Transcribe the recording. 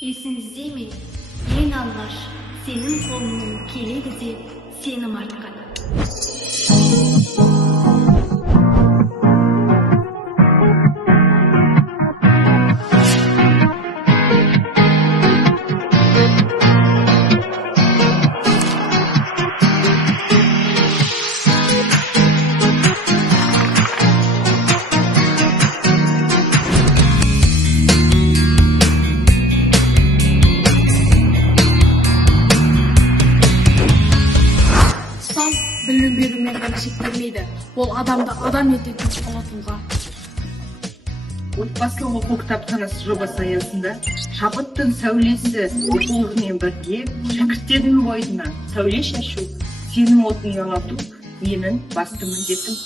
Есіңізде ме? Ең алғаш сенің қолыңнан келеді деп сенім артқан. Білім берумен ғана шектелмейді. Ол адамды адам ететін ұлы тұлға. Отбасылық оқу кітапханасы жобасы аясында шабыттың сәулесі оқулығымен бірге шәкірттердің бойына сәуле шашу, сенім отын ұялату менің басты міндетім.